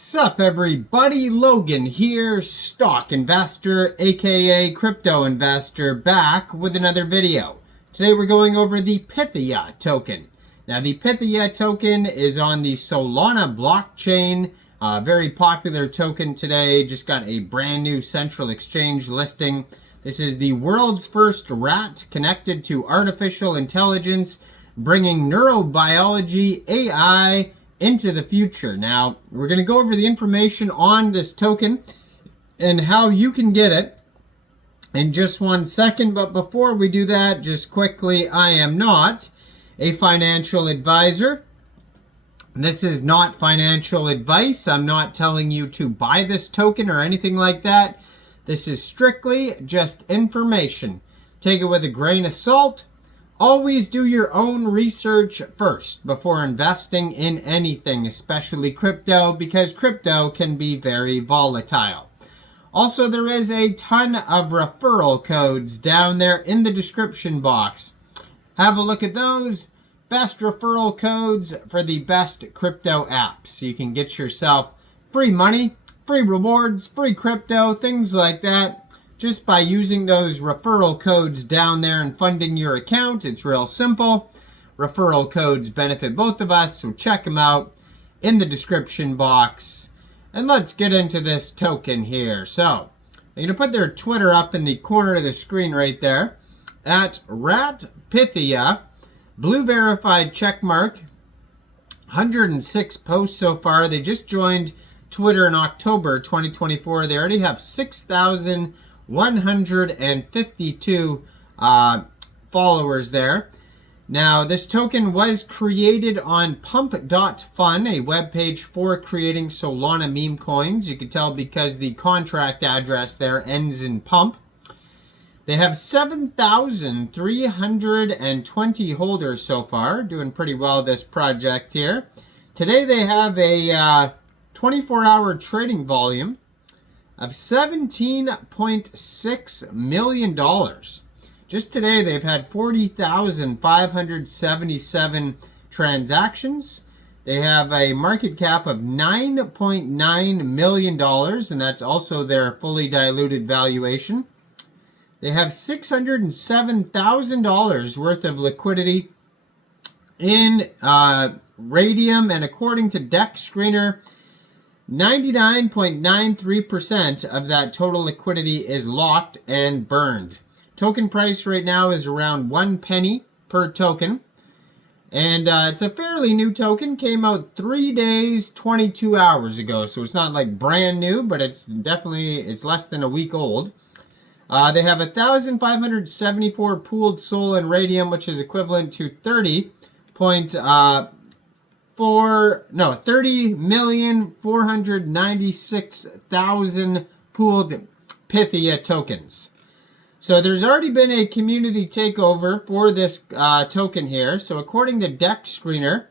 Sup everybody, Logan here, stock investor aka crypto investor, back with another video. Today we're going over the Pythia token. Now the Pythia token is on the Solana blockchain, very popular token today, just got a brand new central exchange listing. This is the world's first rat connected to artificial intelligence, bringing neurobiology, AI, into the future. Now, we're going to go over the information on this token and how you can get it in just 1 second. But before we do that, just quickly, I am not a financial advisor. This is not financial advice. I'm not telling you to buy this token or anything like that. This is strictly just information. Take it with a grain of salt. Always do your own research first before investing in anything, especially crypto, because crypto can be very volatile. Also, there is a ton of referral codes down there in the description box. Have a look at those. Best referral codes for the best crypto apps. You can get yourself free money, free rewards, free crypto, things like that, just by using those referral codes down there and funding your account. It's real simple. Referral codes benefit both of us, so check them out in the description box. And let's get into this token here. So, I'm going to put their Twitter up in the corner of the screen right there. At @Pythia, blue verified checkmark, 106 posts so far. They just joined Twitter in October 2024. They already have 6,152 followers there. Now, this token was created on pump.fun, a webpage for creating Solana meme coins. You can tell because the contract address there ends in pump. They have 7,320 holders so far, doing pretty well this project here. Today they have a 24-hour trading volume of $17.6 million. Just today, they've had 40,577 transactions. They have a market cap of $9.9 million, and that's also their fully diluted valuation. They have $607,000 worth of liquidity in Raydium, and according to DEX Screener, 99.93% of that total liquidity is locked and burned. Token price right now is around 1 penny per token. And it's a fairly new token. Came out 3 days, 22 hours ago. So it's not like brand new, but it's less than a week old. They have 1,574 pooled SOL and Raydium, which is equivalent to 30,496,000 pooled Pythia tokens. So there's already been a community takeover for this token here. So according to DEX Screener,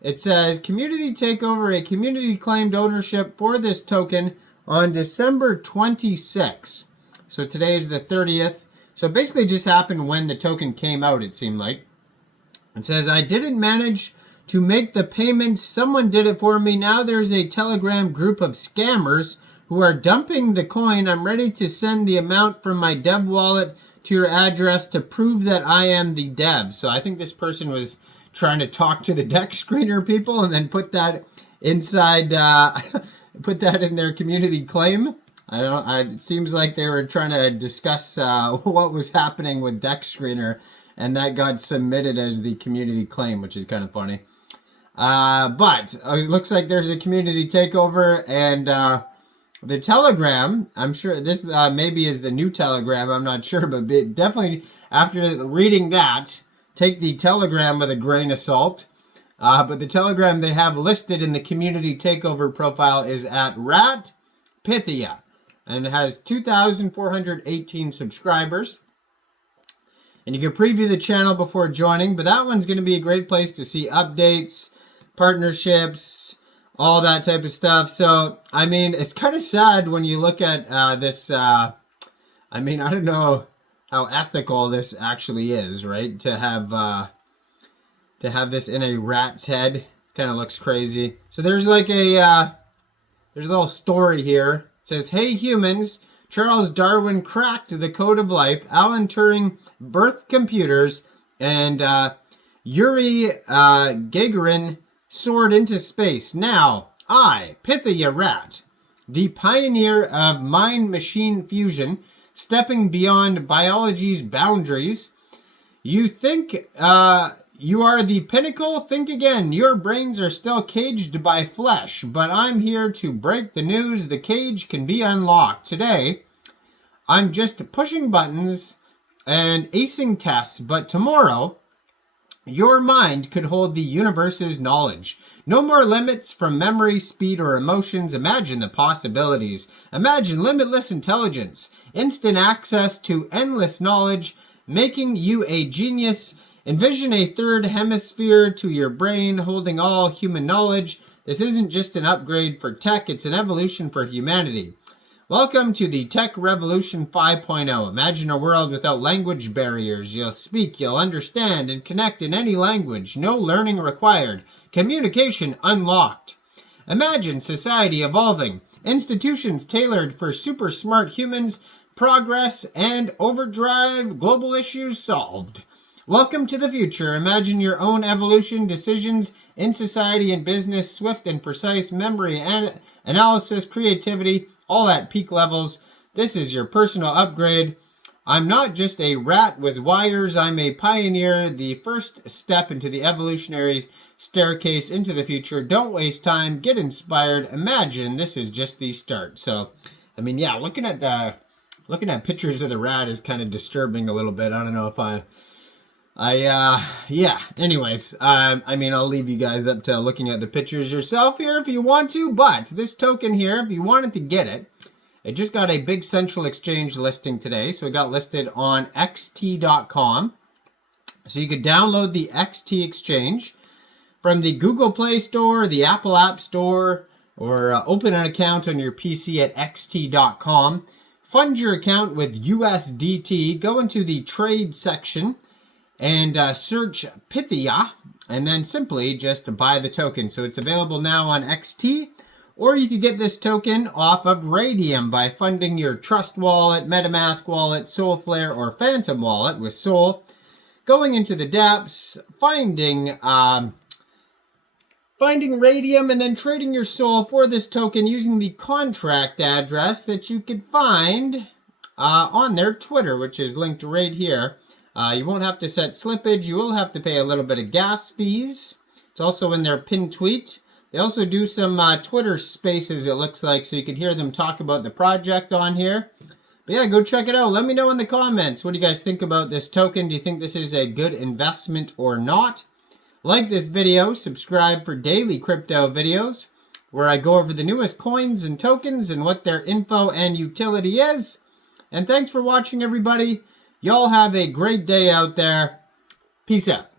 it says community takeover, a community claimed ownership for this token on December 26th. So today is the 30th. So it basically just happened when the token came out, it seemed like. It says, I didn't manage to make the payments. Someone did it for me. Now there's a Telegram group of scammers who are dumping the coin. I'm ready to send the amount from my dev wallet to your address to prove that I am the dev. So I think this person was trying to talk to the DEX Screener people and then put that inside, put that in their community claim. It seems like they were trying to discuss what was happening with DEX Screener, and that got submitted as the community claim, which is kind of funny. But it looks like there's a community takeover, and the Telegram, I'm sure this maybe is the new Telegram, I'm not sure, but definitely after reading that, take the Telegram with a grain of salt. But the Telegram they have listed in the community takeover profile is at @Pythia, and it has 2,418 subscribers. And you can preview the channel before joining, but that one's going to be a great place to see updates, partnerships, all that type of stuff. So, I mean, it's kind of sad when you look at this. I mean, I don't know how ethical this actually is, right? To have this in a rat's head kind of looks crazy. So there's like a there's a little story here. It says, "Hey humans, Charles Darwin cracked the code of life. Alan Turing birthed computers, and Yuri Gagarin soared into space. Now, I, Pythia Rat, the pioneer of mind-machine fusion, stepping beyond biology's boundaries. You think you are the pinnacle? Think again. Your brains are still caged by flesh, but I'm here to break the news. The cage can be unlocked. Today, I'm just pushing buttons and acing tests, but tomorrow, your mind could hold the universe's knowledge. No more limits from memory, speed, or emotions. Imagine the possibilities. Imagine limitless intelligence, instant access to endless knowledge, making you a genius. Envision a third hemisphere to your brain holding all human knowledge. This isn't just an upgrade for tech, it's an evolution for humanity. Welcome to the Tech Revolution 5.0. Imagine a world without language barriers. You'll speak, you'll understand, and connect in any language. No learning required. Communication unlocked. Imagine society evolving. Institutions tailored for super smart humans. Progress and overdrive. Global issues solved. Welcome to the future. Imagine your own evolution, decisions in society and business, swift and precise memory and analysis, creativity, all at peak levels. This is your personal upgrade. I'm not just a rat with wires. I'm a pioneer, the first step into the evolutionary staircase into the future. Don't waste time. Get inspired. Imagine this is just the start. So, I mean, yeah, looking at pictures of the rat is kind of disturbing a little bit. I don't know if yeah, anyways, I mean, I'll leave you guys up to looking at the pictures yourself here if you want to, but this token here, if you wanted to get it, it just got a big central exchange listing today, so it got listed on xt.com, so you could download the XT exchange from the Google Play Store, the Apple App Store, or open an account on your PC at xt.com, fund your account with USDT, go into the trade section, and search Pythia, and then simply just buy the token. So it's available now on XT, or you could get this token off of Raydium by funding your Trust Wallet, MetaMask Wallet, Soulflare, or Phantom Wallet with Soul, going into the dApps, finding Raydium, and then trading your Soul for this token using the contract address that you could find on their Twitter, which is linked right here. You won't have to set slippage. You will have to pay a little bit of gas fees. It's also in their pinned tweet. They also do some Twitter spaces, it looks like, so you can hear them talk about the project on here. But yeah, go check it out. Let me know in the comments. What do you guys think about this token? Do you think this is a good investment or not? Like this video. Subscribe for daily crypto videos where I go over the newest coins and tokens and what their info and utility is. And thanks for watching, everybody. Y'all have a great day out there. Peace out.